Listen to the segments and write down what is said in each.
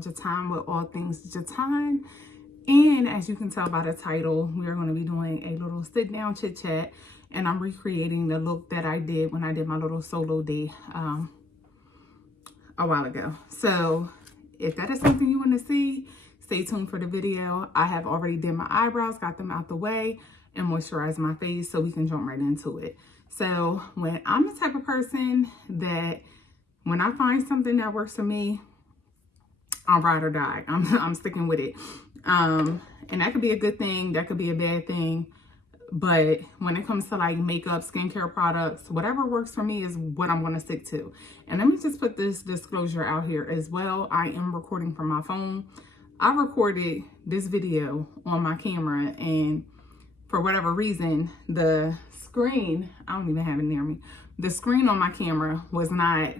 Jatan with all things Jatan. And as you can tell by the title, we are going to be doing a little sit down chit chat, and I'm recreating the look that I did when I did my little solo day a while ago. So if that is something you want to see, stay tuned for the video. I have already did my eyebrows, got them out the way, and moisturized my face, so we can jump right into it. So when I'm the type of person that when I find something that works for me, I'll ride or die. I'm sticking with it. And that could be a good thing, that could be a bad thing. But when it comes to like makeup, skincare products, whatever works for me is what I'm going to stick to. And let me just put this disclosure out here as well. I am recording from my phone. I recorded this video on my camera, and for whatever reason, the screen, I don't even have it near me. The screen on my camera was not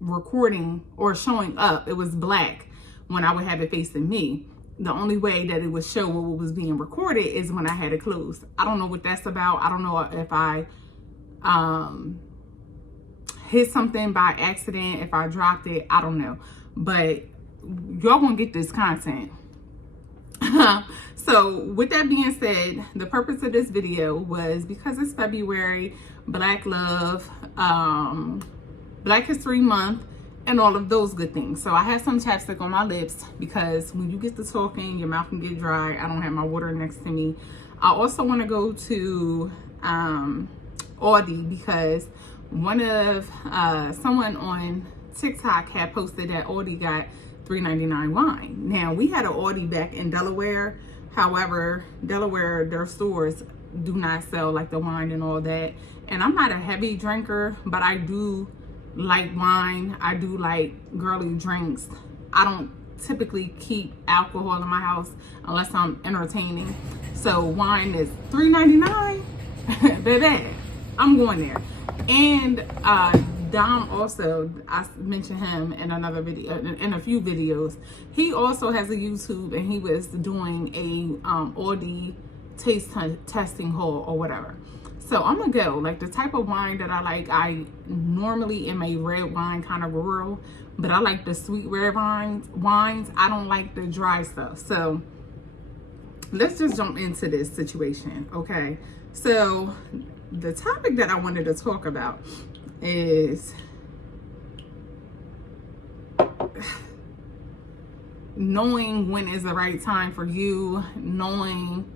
recording or showing up. It was black when I would have it facing me. The only way that it would show what was being recorded is when I had it closed. I don't know what that's about. I don't know if I hit something by accident, if I dropped it, I don't know. But y'all gonna get this content. So with that being said, the purpose of this video was because it's February, Black Love, Black History Month, and all of those good things. So I have some chapstick on my lips because when you get to talking, your mouth can get dry. I don't have my water next to me. I also want to go to Aldi because one of someone on TikTok had posted that Aldi got $3.99 wine. Now we had an Aldi back in Delaware. However, Delaware, their stores do not sell like the wine and all that. And I'm not a heavy drinker, but I do like wine. I do like girly drinks. I don't typically keep alcohol in my house unless I'm entertaining. So wine is $3.99. Baby, I'm going there. And Dom also, I mentioned him in another video, in a few videos. He also has a YouTube, and he was doing a Aldi taste testing haul or whatever. So I'm gonna go, like the type of wine that I like, I normally am a red wine kind of girl, but I like the sweet red wines. I don't like the dry stuff. So let's just jump into this situation, okay? So the topic that I wanted to talk about is knowing when is the right time for you, knowing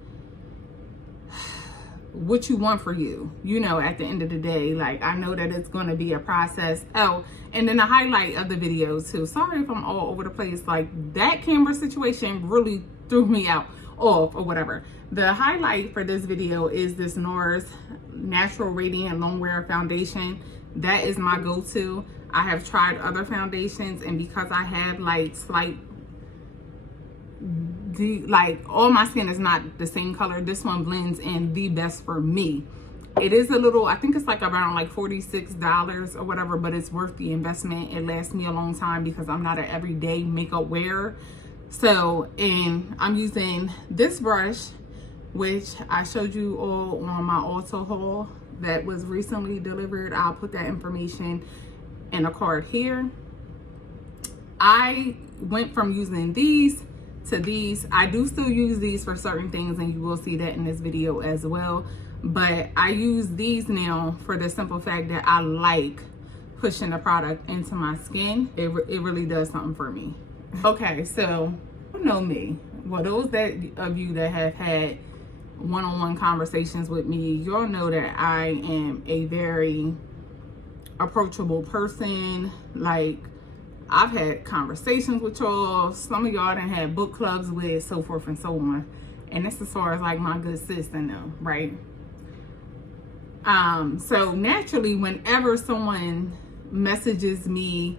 what you want for you, you know, at the end of the day. Like, I know that it's going to be a process. Oh, and then the highlight of the video too, sorry if I'm all over the place, like that camera situation really threw me off or whatever. The highlight for this video is this NARS Natural Radiant Foundation. That is my go-to. I have tried other foundations, and because I have like slight, like all my skin is not the same color, this one blends in the best for me. It is a little, I think it's like around like $46 or whatever, but it's worth the investment. It lasts me a long time because I'm not an everyday makeup wearer. So, and I'm using this brush, which I showed you all on my Ulta haul that was recently delivered. I'll put that information in a card here. I went from using these to these. I do still use these for certain things, and you will see that in this video as well. But I use these now for the simple fact that I like pushing the product into my skin. It really does something for me. Okay, so you know me. Well, those of you that have had one-on-one conversations with me, y'all know that I am a very approachable person. Like, I've had conversations with y'all. Some of y'all done had book clubs with, so forth and so on. And this as far as like my good sis and them, right? So naturally, whenever someone messages me,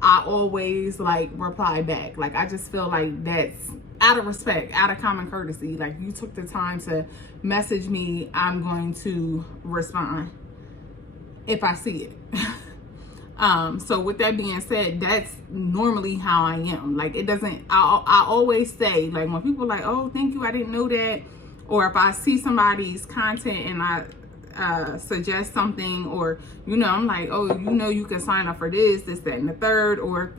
I always like reply back. Like, I just feel like that's out of respect, out of common courtesy. Like, you took the time to message me, I'm going to respond if I see it. So with that being said, that's normally how I am. Like, it doesn't, I always say, like, when people are like, oh, thank you, I didn't know that. Or if I see somebody's content and suggest something, or I'm like, oh, you can sign up for this, that, and the third. Or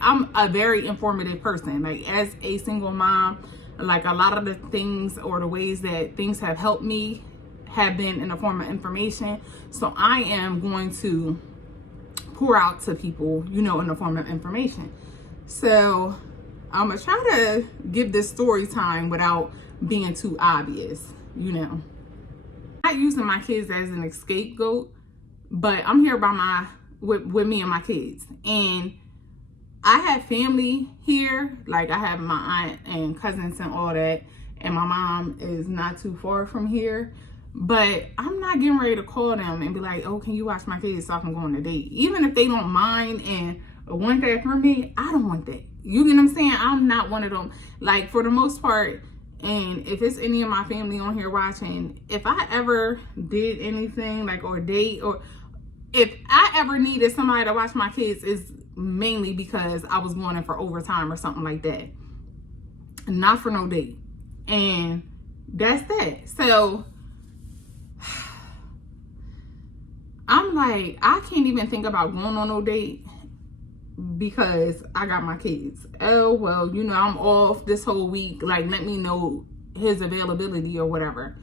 I'm a very informative person. Like, as a single mom, like, a lot of the things or the ways that things have helped me have been in the form of information. So I am going to pour out to people, in the form of information. So I'm gonna try to give this story time without being too obvious, Not using my kids as an scapegoat, but I'm here with me and my kids. And I have family here, like I have my aunt and cousins and all that, and my mom is not too far from here. But I'm not getting ready to call them and be like, oh, can you watch my kids so I can go on a date? Even if they don't mind and want that from me, I don't want that. You get what I'm saying? I'm not one of them. Like, for the most part, and if it's any of my family on here watching, if I ever did anything, like, or date, or if I ever needed somebody to watch my kids, is mainly because I was going in for overtime or something like that. Not for no date. And that's that. So I'm like, I can't even think about going on no date because I got my kids. Oh, well, I'm off this whole week. Like, let me know his availability or whatever.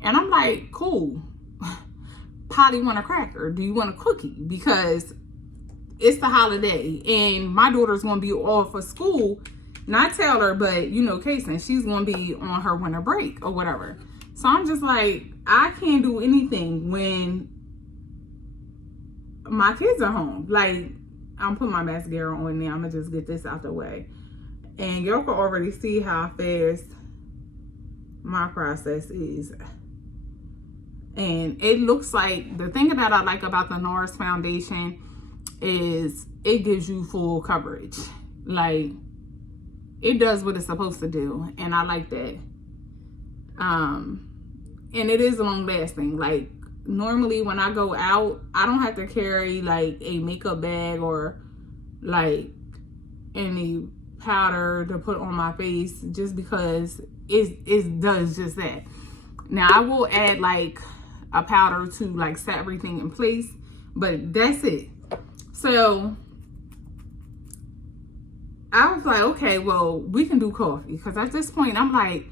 And I'm like, cool. Polly want a cracker? Do you want a cookie? Because it's the holiday and my daughter's going to be off for school. Not Taylor, but, Kason, she's going to be on her winter break or whatever. So I'm just like, I can't do anything when my kids are home. Like, I'm putting my mascara on now. I'm going to just get this out the way. And y'all can already see how fast my process is. And it looks like, the thing that I like about the NARS Foundation is it gives you full coverage. Like, it does what it's supposed to do. And I like that. And it is long lasting. Like, normally when I go out, I don't have to carry like a makeup bag or like any powder to put on my face, just because it does just that. Now I will add like a powder to like set everything in place, but that's it. So I was like, okay, well, we can do coffee, because at this point I'm like,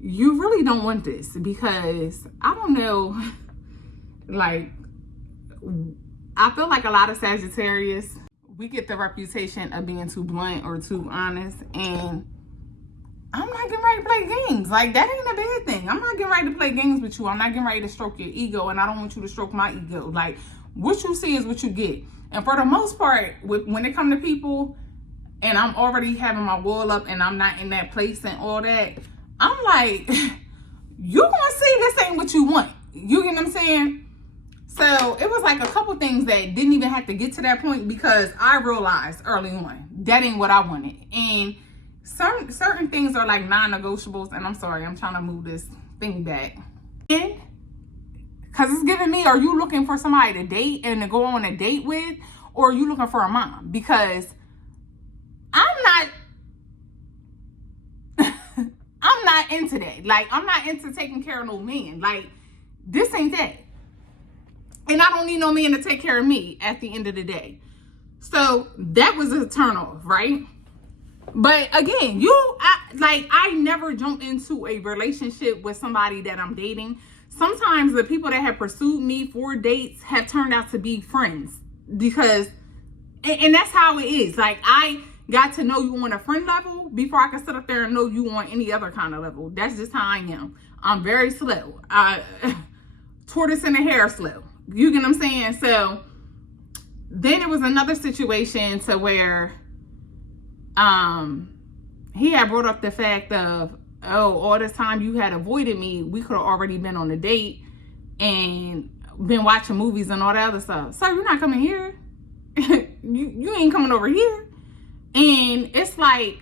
you really don't want this, because I don't know. Like, I feel like a lot of Sagittarius, we get the reputation of being too blunt or too honest, and I'm not getting ready to play games. Like, that ain't a bad thing. I'm not getting ready to play games with you. I'm not getting ready to stroke your ego, and I don't want you to stroke my ego. Like, what you see is what you get. And for the most part, when it comes to people, and I'm already having my wall up and I'm not in that place and all that, I'm like, you gonna see this ain't what you want. You get what I'm saying? So it was like a couple things that didn't even have to get to that point, because I realized early on that ain't what I wanted. And certain things are like non-negotiables. And I'm sorry, I'm trying to move this thing back. And because it's giving me, are you looking for somebody to date and to go on a date with, or are you looking for a mom? Because I'm not into that. Like, I'm not into taking care of no man. Like, this ain't that. And I don't need no man to take care of me at the end of the day. So that was a turn off, right? But again, I never jump into a relationship with somebody that I'm dating. Sometimes the people that have pursued me for dates have turned out to be friends, because, and that's how it is. Like, I got to know you on a friend level before I can sit up there and know you on any other kind of level. That's just how I am. I'm very slow. Tortoise in the hair slow. You get what I'm saying? So then it was another situation to where he had brought up the fact of, oh, all this time you had avoided me, we could have already been on a date and been watching movies and all that other stuff. So you're not coming here. you ain't coming over here. And it's like,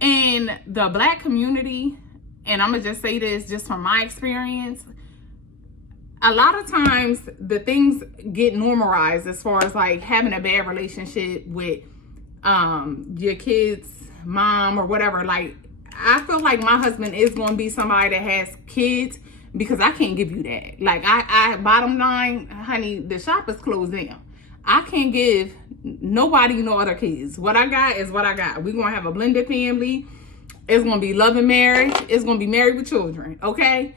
in the Black community, and I'm gonna just say this just from my experience, a lot of times the things get normalized as far as like having a bad relationship with your kid's mom or whatever. Like, I feel like my husband is going to be somebody that has kids, because I can't give you that. Like, I bottom line, honey, the shop is closed down. I can't give nobody no other kids. What I got is what I got. We're going to have a blended family. It's going to be love and marriage. It's going to be married with children, okay?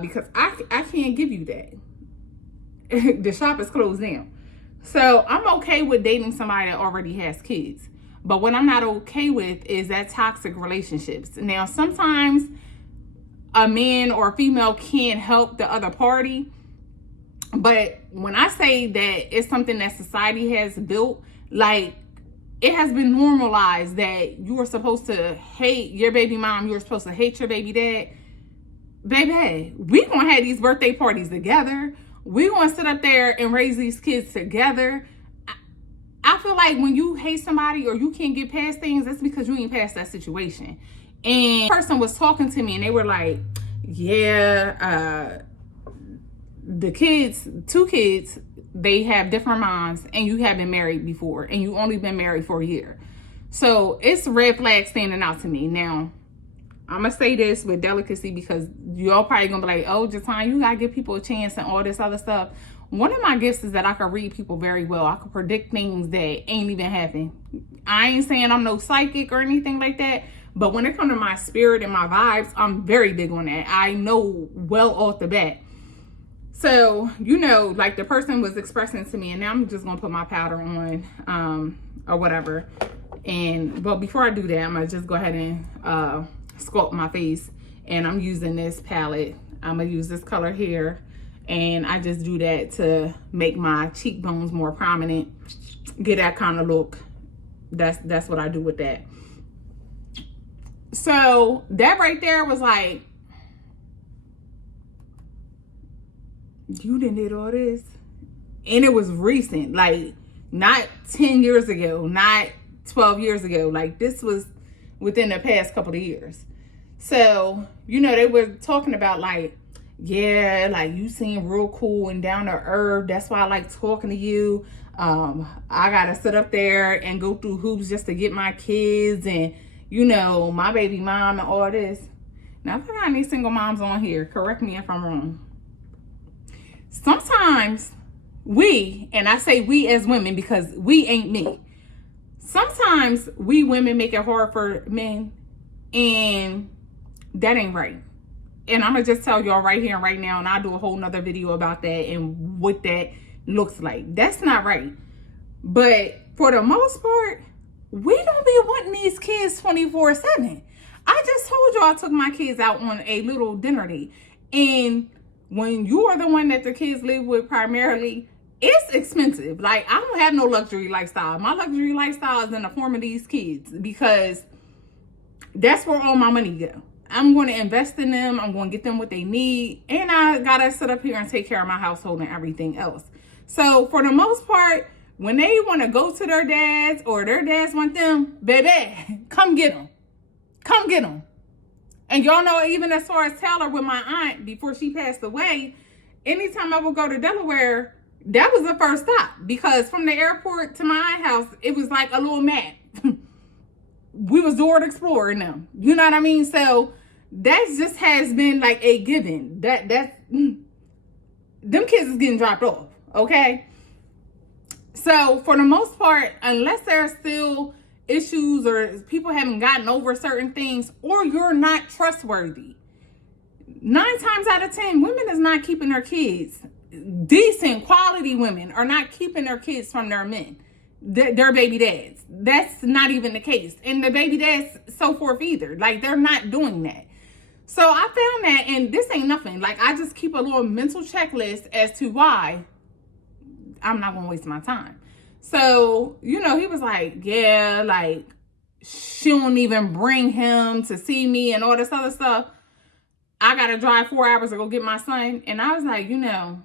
Because I can't give you that. The shop is closed down. So I'm okay with dating somebody that already has kids. But what I'm not okay with is that toxic relationships. Now, sometimes a man or a female can't help the other party. But when I say that it's something that society has built, like, it has been normalized that you are supposed to hate your baby mom, you're supposed to hate your baby dad. Baby, we gonna have these birthday parties together. We gonna sit up there and raise these kids together. I feel like when you hate somebody or you can't get past things, that's because you ain't past that situation. And the person was talking to me and they were like, yeah, the kids, 2 kids, they have different moms, and you have been married before, and you only been married for a year. So it's red flag standing out to me. Now, I'm gonna say this with delicacy because y'all probably gonna be like, oh, Jatan, you gotta give people a chance and all this other stuff. One of my gifts is that I can read people very well. I can predict things that ain't even happened. I ain't saying I'm no psychic or anything like that, but when it comes to my spirit and my vibes, I'm very big on that. I know well off the bat. So, you know, like the person was expressing to me, and now I'm just gonna put my powder on, or whatever. But before I do that, I'm gonna just go ahead and sculpt my face. And I'm using this palette. I'm gonna use this color here, and I just do that to make my cheekbones more prominent, get that kind of look. That's what I do with that. So that right there was like, you done did all this, and it was recent, like not 10 years ago, not 12 years ago. Like, this was within the past couple of years. So, you know, they were talking about like, yeah, like, you seem real cool and down to earth. That's why I like talking to you. I gotta sit up there and go through hoops just to get my kids and, you know, my baby mom and all this. Now, if I got any single moms on here, correct me if I'm wrong. Sometimes we, and I say we as women because we ain't me. Sometimes we women make it hard for men, and that ain't right. And I'm gonna just tell y'all right here and right now, and I'll do a whole nother video about that and what that looks like. That's not right. But for the most part, we don't be wanting these kids 24/7. I just told y'all I took my kids out on a little dinner date, and when you are the one that the kids live with primarily, it's expensive. Like, I don't have no luxury lifestyle. My luxury lifestyle is in the form of these kids because that's where all my money go. I'm going to invest in them. I'm going to get them what they need. And I got to sit up here and take care of my household and everything else. So for the most part, when they want to go to their dads or their dads want them, baby, come get them. Come get them. And y'all know, even as far as Taylor with my aunt, before she passed away, anytime I would go to Delaware, that was the first stop. Because from the airport to my aunt's house, it was like a little map. We was door exploring them. You know what I mean? So that just has been like a given. That's them kids is getting dropped off. Okay? So for the most part, unless there's still issues or people haven't gotten over certain things, or you're not trustworthy, 9 times out of 10, women is not keeping their kids. Decent quality women are not keeping their kids from their men, their baby dads. That's not even the case. And the baby dads, so forth either. Like, they're not doing that. So I found that, and this ain't nothing. Like, I just keep a little mental checklist as to why I'm not gonna waste my time. So, you know, he was like, yeah, like, she don't even bring him to see me and all this other stuff. I got to drive 4 hours to go get my son. And I was like, you know,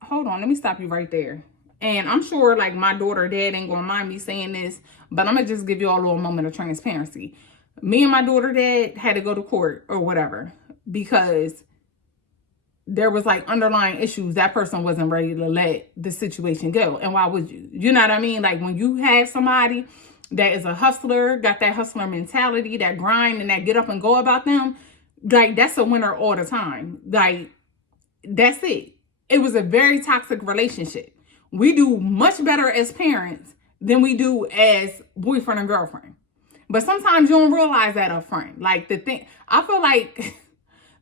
hold on, let me stop you right there. And I'm sure, like, my daughter or dad ain't going to mind me saying this, but I'm going to just give you all a little moment of transparency. Me and my daughter dad had to go to court or whatever because there was like underlying issues. That person wasn't ready to let the situation go. And why would you? You know what I mean? Like, when you have somebody that is a hustler, got that hustler mentality, that grind and that get up and go about them, like, that's a winner all the time. Like, That's it. It was a very toxic relationship. We do much better as parents than we do as boyfriend and girlfriend. But sometimes you don't realize that up front. Like the thing, I feel like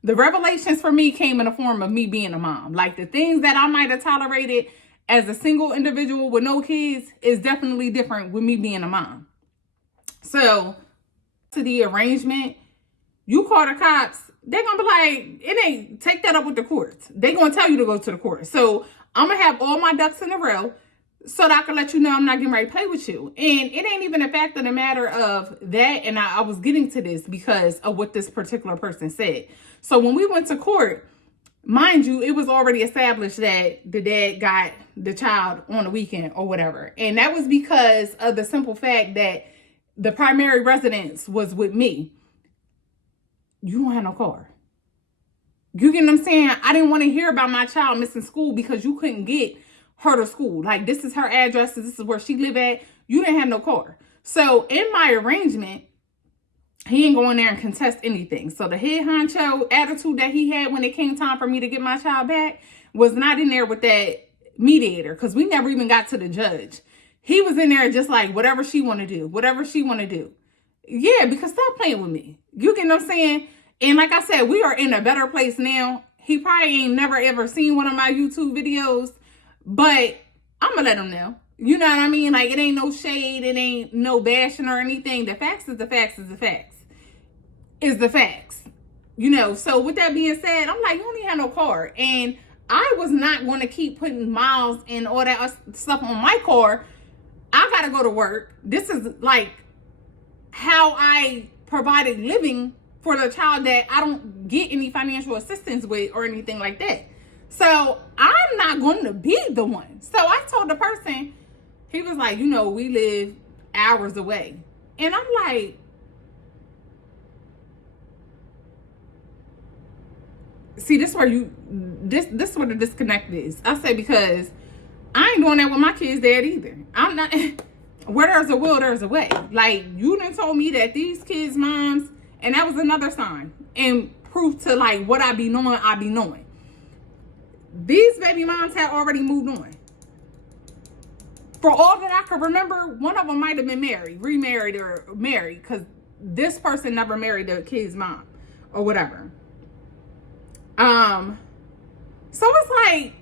the revelations for me came in the form of me being a mom. Like the things that I might have tolerated as a single individual with no kids is definitely different with me being a mom. So to the arrangement, you call the cops, they're gonna be like, it ain't, take that up with the courts. They're gonna tell you to go to the court. So I'm gonna have all my ducks in a row so that I can let you know I'm not getting ready to play with you. And it ain't even a fact of the matter of that. And I was getting to this because of what this particular person said. So when we went to court, mind you, it was already established that the dad got the child on the weekend or whatever. And that was because of the simple fact that the primary residence was with me. You don't have no car. You get what I'm saying? I didn't want to hear about my child missing school because you couldn't get her to school. Like, this is her address. This is where she live at. You didn't have no car. So in my arrangement, he ain't going there and contest anything. So the head honcho attitude that he had when it came time for me to get my child back was not in there with that mediator, because we never even got to the judge. He was in there just like, whatever she want to do, whatever she want to do. Yeah, because stop playing with me. You get what I'm saying? And like I said, we are in a better place now. He probably ain't never ever seen one of my YouTube videos, but I'm going to let him know. You know what I mean? Like, it ain't no shade. It ain't no bashing or anything. The facts is the facts is the facts. Is the facts. You know, so with that being said, I'm like, you don't even have no car. And I was not going to keep putting miles and all that stuff on my car. I got to go to work. This is like how I provided living for the child that I don't get any financial assistance with or anything like that. So I'm not going to be the one. So I told the person, he was like, you know, we live hours away. And I'm like, see, this is where this where the disconnect is. I say, because I ain't doing that with my kid's dad either. I'm not, where there's a will, there's a way. Like, you done told me that these kids' moms, and that was another sign and proof to like what I be knowing. These baby moms had already moved on. For all that I can remember, one of them might have been married, remarried, or married, because this person never married the kid's mom or whatever. So it's like,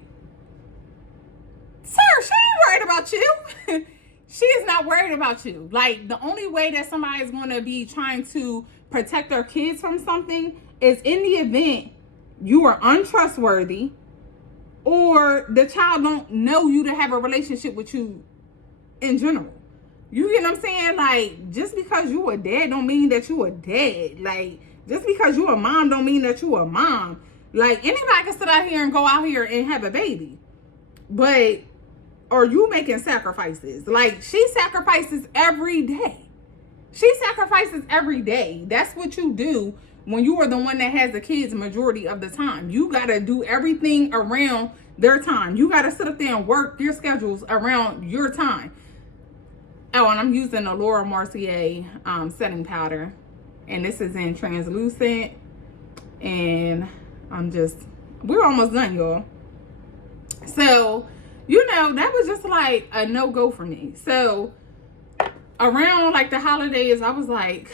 sir, she ain't worried about you. She is not worried about you. Like, the only way that somebody is going to be trying to protect their kids from something is in the event you are untrustworthy, or the child don't know you to have a relationship with you in general. You get what I'm saying? Like, just because you a dad don't mean that you a dad. Like, just because you a mom don't mean that you a mom. Like, anybody can sit out here and go out here and have a baby. But, are you making sacrifices? Like, she sacrifices every day. She sacrifices every day. That's what you do when you are the one that has the kids majority of the time. You got to do everything around their time. You got to sit up there and work your schedules around your time. Oh, and I'm using a Laura Mercier setting powder. And this is in translucent. And we're almost done, y'all. So, you know, that was just like a no-go for me. So, around like the holidays, I was like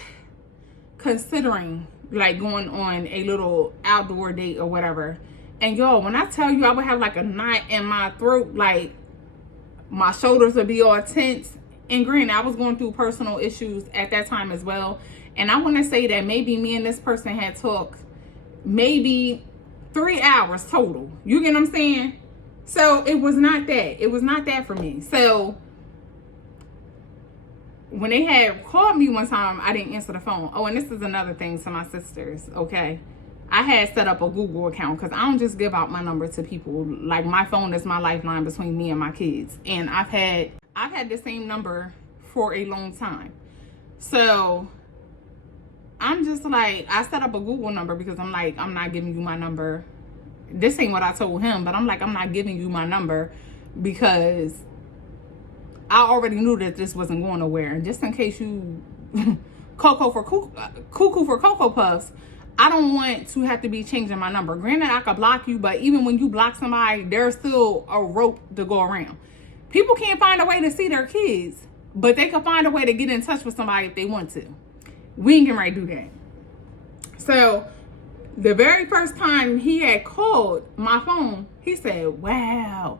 considering like going on a little outdoor date or whatever. And y'all, when I tell you I would have like a knot in my throat, like my shoulders would be all tense. And granted, I was going through personal issues at that time as well. And I want to say that maybe me and this person had talked maybe 3 hours total. You get what I'm saying? So it was not that. It was not that for me. So when they had called me one time, I didn't answer the phone. Oh, and this is another thing to my sisters, okay? I had set up a Google account because I don't just give out my number to people. Like, my phone is my lifeline between me and my kids. And I've had the same number for a long time. So I'm just like, I set up a Google number because I'm like, I'm not giving you my number. This ain't what I told him, but I'm like, I'm not giving you my number because I already knew that this wasn't going nowhere. And just in case you cuckoo for Cocoa Puffs, I don't want to have to be changing my number. Granted, I could block you, but even when you block somebody, there's still a rope to go around. People can't find a way to see their kids, but they can find a way to get in touch with somebody if they want to. We ain't getting ready to do that. So the very first time he had called my phone, he said, wow,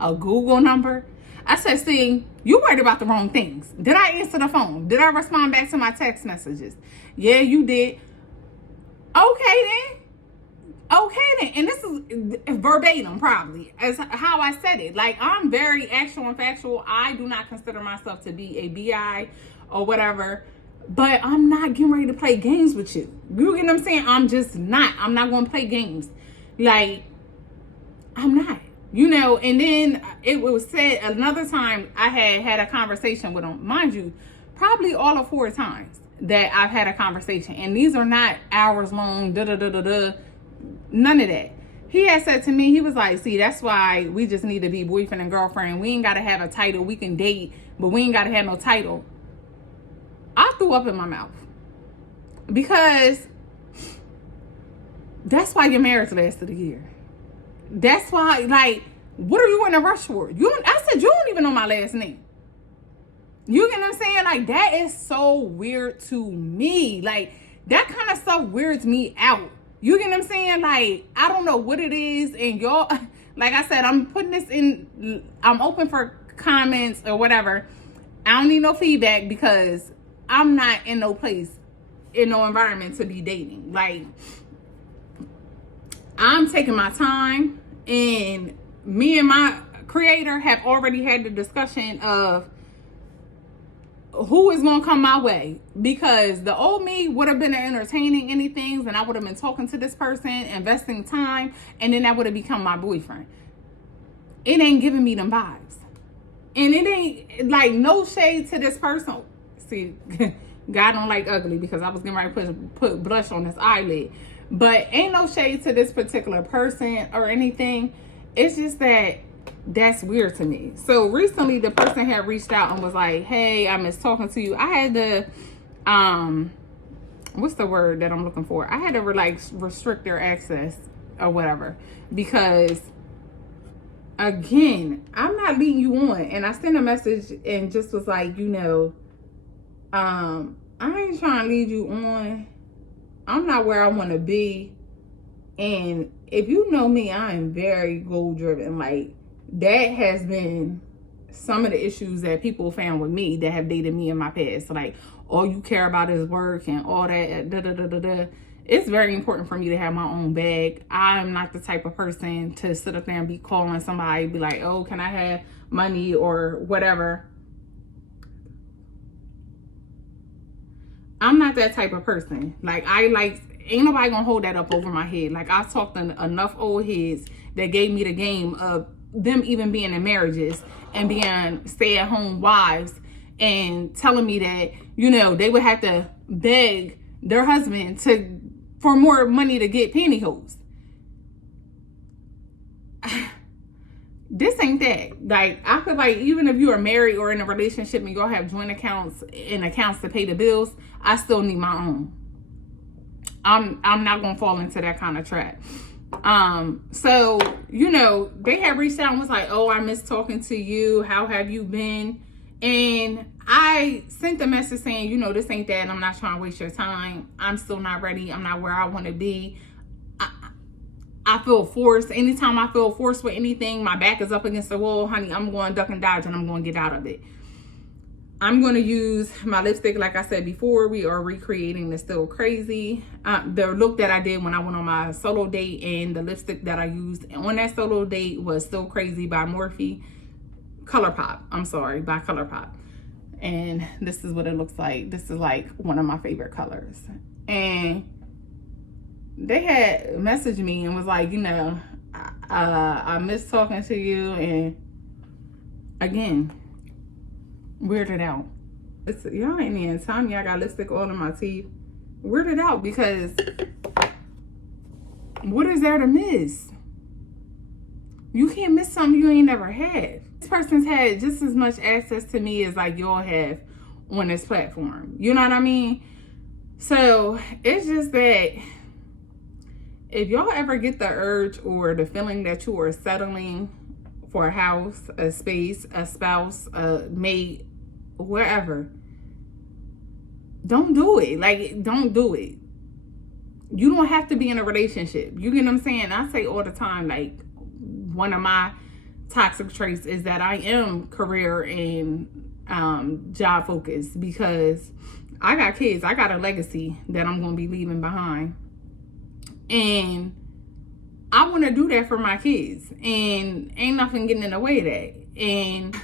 a Google number? I said, see, you worried about the wrong things. Did I answer the phone? Did I respond back to my text messages? Yeah, you did. Okay then. And this is verbatim, probably, as how I said it. Like, I'm very actual and factual. I do not consider myself to be a BI or whatever, but I'm not getting ready to play games with you. You get what I'm saying? I'm just not. I'm not going to play games. Like, I'm not. You know, and then it was said another time I had a conversation with him. Mind you, probably all of 4 times that I've had a conversation. And these are not hours long, none of that. He had said to me, he was like, see, that's why we just need to be boyfriend and girlfriend. We ain't got to have a title. We can date, but we ain't got to have no title. I threw up in my mouth. Because that's why your marriage lasted a year. That's why, like, what are you in a rush for? I said, you don't even know my last name. You get what I'm saying? Like, that is so weird to me. Like, that kind of stuff weirds me out. You get what I'm saying? Like, I don't know what it is. And y'all, like I said, I'm putting this in, I'm open for comments or whatever. I don't need no feedback because I'm not in no place, in no environment to be dating. Like, I'm taking my time, and me and my creator have already had the discussion of who is going to come my way, because the old me would have been entertaining anything, and I would have been talking to this person, investing time, and then that would have become my boyfriend. It ain't giving me them vibes, and it ain't, like, no shade to this person. See, God don't like ugly, because I was getting ready to put blush on his eyelid. But ain't no shade to this particular person or anything. It's just that that's weird to me. So recently the person had reached out and was like, hey, I miss talking to you. I had to, what's the word that I'm looking for? I had to restrict their access or whatever. Because, again, I'm not leading you on. And I sent a message and just was like, you know, I ain't trying to lead you on. I'm not where I want to be. And if you know me, I am very goal driven. Like, that has been some of the issues that people found with me that have dated me in my past. Like, all you care about is work and all that. It's very important for me to have my own bag. I'm not the type of person to sit up there and be calling somebody, be like, oh, can I have money or whatever. I'm not that type of person. Like, ain't nobody gonna hold that up over my head. Like, I've talked to enough old heads that gave me the game of them even being in marriages and being stay-at-home wives and telling me that, you know, they would have to beg their husband for more money to get pantyhose. This ain't that. Like, I feel like even if you are married or in a relationship and y'all have joint accounts and accounts to pay the bills, I still need my own. I'm not gonna fall into that kind of trap. So, you know, they had reached out and was like, oh, I miss talking to you. How have you been? And I sent a message saying, you know, this ain't that. I'm not trying to waste your time. I'm still not ready. I'm not where I want to be. I feel forced. Anytime I feel forced with anything, my back is up against the wall, honey, I'm going to duck and dodge and I'm going to get out of it. I'm going to use my lipstick. Like I said before, we are recreating the Still Crazy. The look that I did when I went on my solo date, and the lipstick that I used on that solo date was Still Crazy by Morphe. Colourpop. I'm sorry, by Colourpop. And this is what it looks like. This is like one of my favorite colors. And they had messaged me and was like, you know, I miss talking to you. And again, weirded out. Y'all ain't even telling me I got lipstick all in my teeth. Weirded out, because what is there to miss? You can't miss something you ain't never had. This person's had just as much access to me as like y'all have on this platform. You know what I mean? So it's just that if y'all ever get the urge or the feeling that you are settling for a house, a space, a spouse, a mate, wherever, don't do it. Like, don't do it. You don't have to be in a relationship. You get what I'm saying? I say all the time, like, one of my toxic traits is that I am career and job focused, because I got kids. I got a legacy that I'm going to be leaving behind. And I want to do that for my kids. And ain't nothing getting in the way of that. And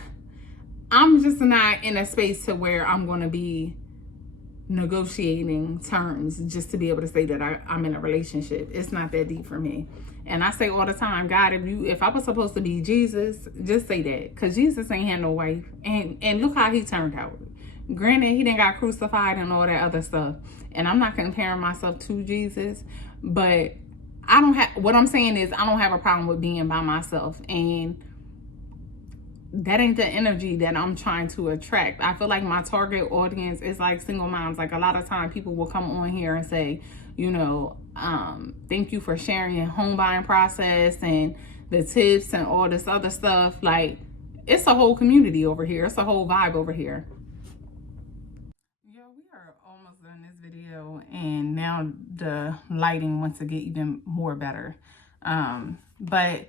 I'm just not in a space to where I'm going to be negotiating terms just to be able to say that I'm in a relationship. It's not that deep for me. And I say all the time, God, if I was supposed to be Jesus, just say that, because Jesus ain't had no wife, and look how he turned out. Granted, he didn't got crucified and all that other stuff, and I'm not comparing myself to Jesus, but what I'm saying is I don't have a problem with being by myself, and that ain't the energy that I'm trying to attract. I feel like my target audience is like single moms. Like, a lot of time people will come on here and say, you know, thank you for sharing your home buying process and the tips and all this other stuff. Like, it's a whole community over here. It's a whole vibe over here. Yo, we are almost done this video, and now the lighting wants to get even more better. But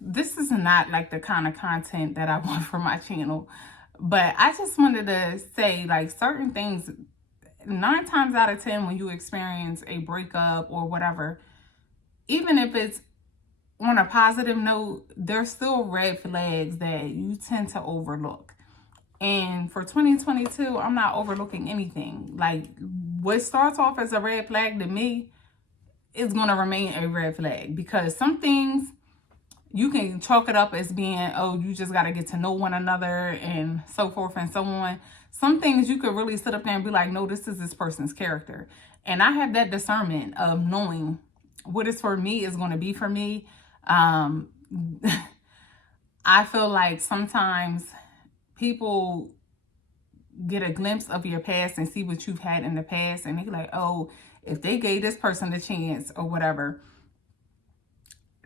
this is not like the kind of content that I want for my channel, but I just wanted to say, like, certain things, 9 times out of 10, when you experience a breakup or whatever, even if it's on a positive note, there's still red flags that you tend to overlook. And for 2022, I'm not overlooking anything. Like, what starts off as a red flag to me is going to remain a red flag, because some things you can chalk it up as being, oh, you just got to get to know one another and so forth and so on. Some things you could really sit up there and be like, no, this is this person's character. And I have that discernment of knowing what is for me is going to be for me. I feel like sometimes people get a glimpse of your past and see what you've had in the past, and they're like, oh, if they gave this person a chance or whatever,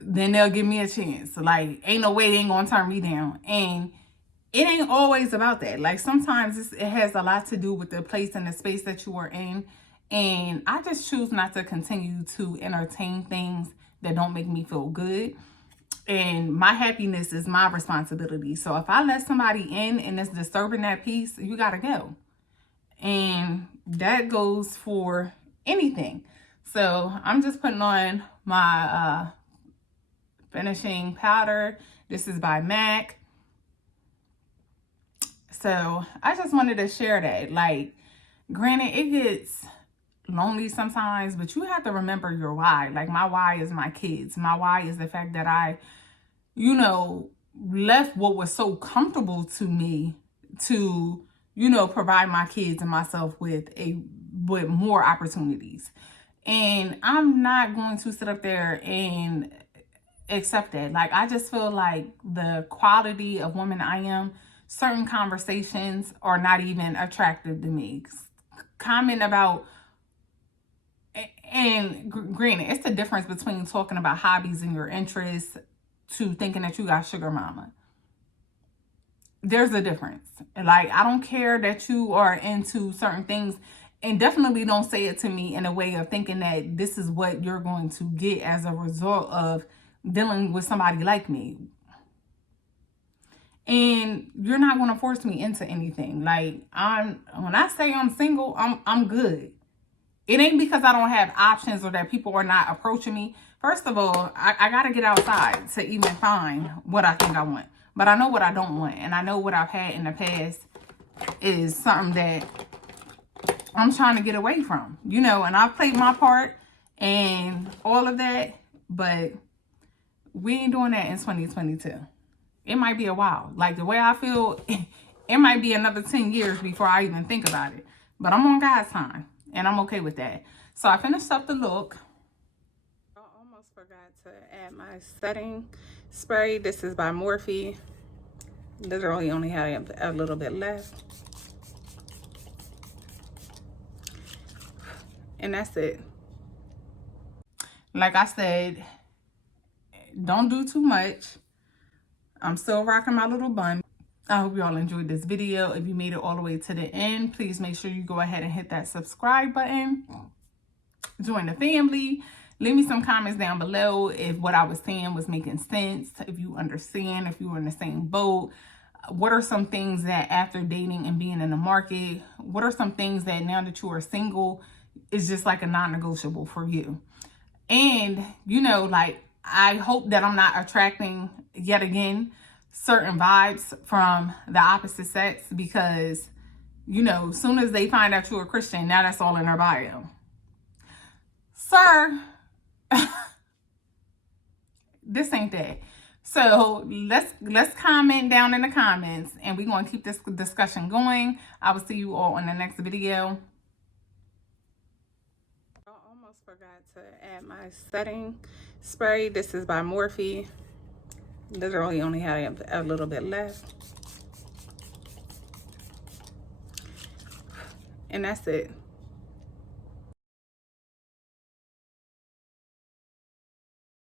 then they'll give me a chance. Like, ain't no way they ain't gonna turn me down. And it ain't always about that. Like, sometimes it has a lot to do with the place and the space that you are in. And I just choose not to continue to entertain things that don't make me feel good. And my happiness is my responsibility. So if I let somebody in and it's disturbing that peace, you gotta go. And that goes for anything. So I'm just putting on my finishing powder. This is by MAC. So I just wanted to share that. Like, granted, it gets lonely sometimes, but you have to remember your why. Like, my why is my kids. My why is the fact that I, you know, left what was so comfortable to me to, you know, provide my kids and myself with more opportunities. And I'm not going to sit up there and accept that. Like, I just feel like the quality of woman I am, certain conversations are not even attractive to me. Comment about, and granted, it's the difference between talking about hobbies and your interests to thinking that you got sugar mama. There's a difference. Like, I don't care that you are into certain things, and definitely don't say it to me in a way of thinking that this is what you're going to get as a result of dealing with somebody like me. And you're not going to force me into anything. Like, when I say I'm single, I'm good. It ain't because I don't have options or that people are not approaching me. First of all, I got to get outside to even find what I think I want. But I know what I don't want. And I know what I've had in the past is something that I'm trying to get away from. You know, and I've played my part and all of that. But we ain't doing that in 2022. It might be a while. Like, the way I feel, it might be another 10 years before I even think about it. But I'm on God's time. And I'm okay with that. So I finished up the look. I almost forgot to add my setting spray. This is by Morphe. Literally only had a little bit left. And that's it. Like I said, don't do too much. I'm still rocking my little bun. I hope you all enjoyed this video. If you made it all the way to the end, please make sure you go ahead and hit that subscribe button. Join the family. Leave me some comments down below if what I was saying was making sense, if you understand, if you were in the same boat. What are some things that after dating and being in the market, what are some things that now that you are single is just like a non-negotiable for you? And, you know, like, I hope that I'm not attracting, yet again, certain vibes from the opposite sex because, you know, as soon as they find out you're a Christian, now that's all in their bio. Sir, this ain't that. So let's comment down in the comments and we're going to keep this discussion going. I will see you all in the next video. I almost forgot to add my setting spray. This is by Morphe. Literally only had a little bit left. And that's it.